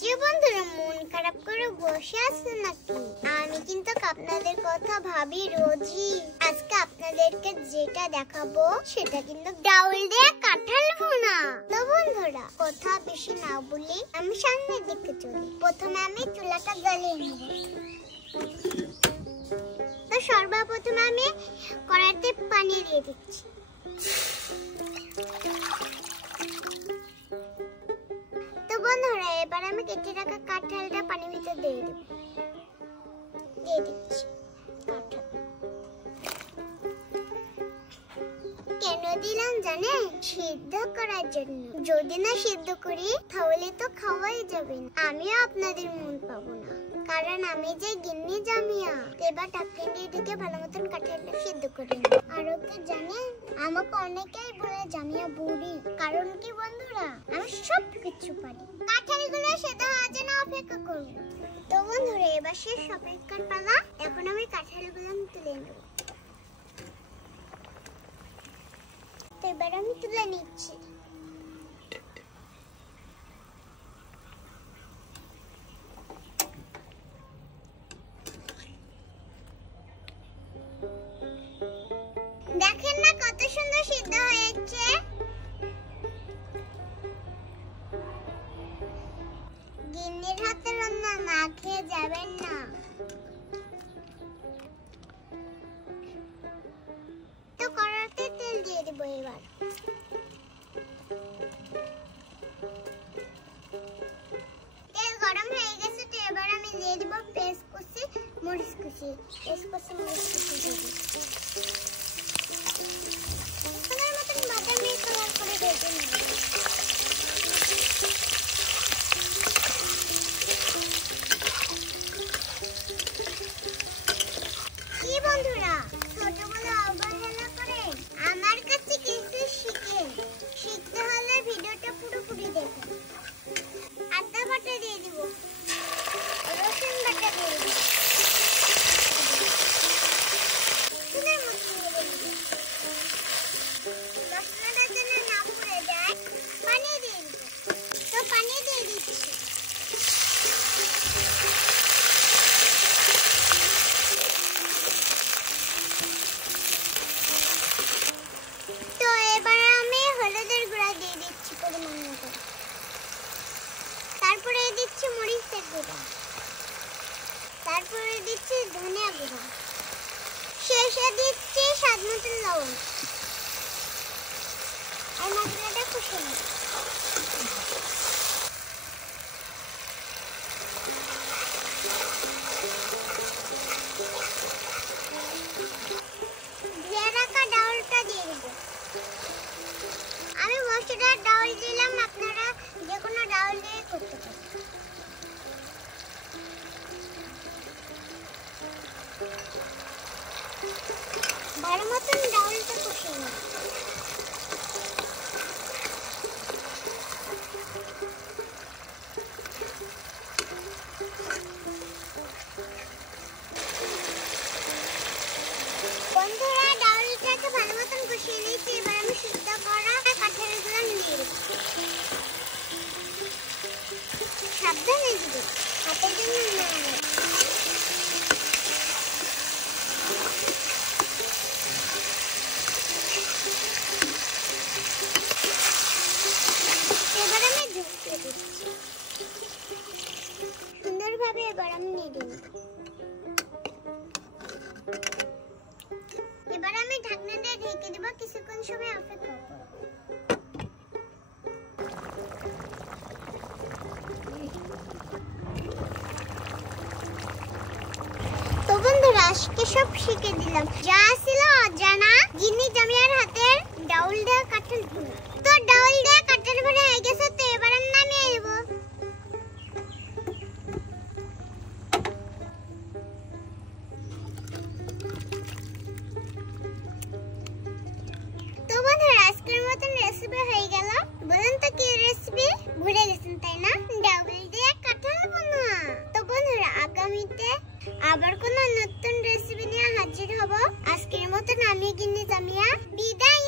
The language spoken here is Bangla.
যে বন্ধুরা মন খারাপ করে বসে আছে নাকি? আমি কিন্তু আপনাদের কথা ভাবি রোজই। আজকে আপনাদেরকে যেটা দেখাবো সেটা কিন্তু ডাউল দিয়ে কাঁঠাল ভুনা। তো বন্ধুরা কথা বেশি না বলি আমি সামনের দিকে চলি। প্রথমে আমি চুলাটা জ্বালিয়ে নেব। তো সর্বপ্রথমে আমি কড়াইতে পানি দিয়ে দিচ্ছি। তো বন্ধুরা এবার আমি কেটে রাখা কাঁঠালটা পানির ভিতর দিয়ে দেব। দিয়ে দিচ্ছি কাঁঠাল। কেন দিলাম জানেন? সিদ্ধ করার জন্য। যদি না সিদ্ধ করি তাহলে তো খাওয়াই যাবে না। আমিও আপনাদের মন পাবো না, কারণ আমি যে গিন্নি জামিয়া। এবার ঢাকনা দিয়ে ঢেকে ভালো মতন কাঁঠালটা সিদ্ধ করে নেব। আর ওকে জানেন আমাকে অনেকেই বলে জামিয়া বুড়ি, কারণ কি বন্ধুরা আমি সব কিছু পারি। কাঁঠালগুলো সিদ্ধ হওয়ার জন্য অপেক্ষা করব। তো বন্ধুরা এবার শেষ অপেক্ষার পালা। এখন আমি কাঁঠালগুলো তুলে নেব। তো এবার আমি তুলে নিচ্ছি। দেখেন না কত সুন্দর সিদ্ধ হয়েছে। গিন্নির হাতে রান্না না খেয়ে যাবেন না। তো কড়াইতে তেল দিয়ে দেব। এবার তেল গরম হয়ে গেছে। তো এবার আমি দিয়ে দেব পেঁয়াজ কুচি, মরিচ কুচি। পেঁয়াজ কুচি, মরিচ কুচি দিয়ে দেব। সুন্দর মতন বাদামি কালার করে ভেজে নেব। কি বন্ধুরা ছোটগুলো অবহেলা করে আমার কাছে কিছু শিখেন। শিখতে হলে ভিডিওটা পুরোপুরি দেখুন। আদা বাটা দিয়ে দিব, রসুন বাটা দিয়ে দিব। সুন্দর মতন ভেজে নেব। মশলাটা যেন না পুড়ে যায় পানি দিয়ে দিব। তো পানি দিয়ে দিচ্ছি। তো এবার আমি হলুদের গুঁড়া দিয়ে দিচ্ছি পরিমাণ মতো। তারপরে দিচ্ছি মরিচের গুঁড়া। তারপরে দিচ্ছি ধনিয়া গুঁড়া। শেষে দিচ্ছি স্বাদ মতো লবণ। আর মশলাটা কষে নেব। ধুয়ে রাখা ডাউলটা দিয়ে দেব। আমি মসুরের ডাউল দিলাম, আপনারা যে কোনো ডাউল দিয়ে করতে পারেন। ভালো মতন ডাউলটা কষিয়ে নেব। বন্ধুরা ডাউলটাকে ভালো মতন কষিয়ে নিয়েছি। এবার আমি সিদ্ধ করা কাঁঠালগুলো নিয়ে দেব। সাবধানে দিবে, হাতের জন্য না। এবার আমি ঢুকিয়ে দিচ্ছি সুন্দরভাবে। এবার আমি নেড়ে নেব। এবার আমি ঢাকনা দিয়ে ঢেকে দেব। কিছুক্ষণ সময় অপেক্ষা করব। তো বন্ধুরা আজকে সব শিখে দিলাম, যা ছিল অজানা গিন্নি জামিয়ার হাতের ডাউল দিয়ে কাঁঠাল ভুনা। তো ডাউল দিয়ে কাঁঠাল ভুনা হয়ে গেছে। তো এবার আমি নামিয়ে নেব। তো বন্ধুরা আজকের মতন রেসিপি হয়ে গেল। বলেন তো কি রেসিপি? ভুলে গেছেন তাই না? ডাউল দিয়ে কাঁঠাল ভুনা। তো বন্ধুরা আগামীতে আবার কোনো নতুন রেসিপি নিয়ে হাজির হব। আজকের মতন আমি গিন্নি জামিয়া বিদায়।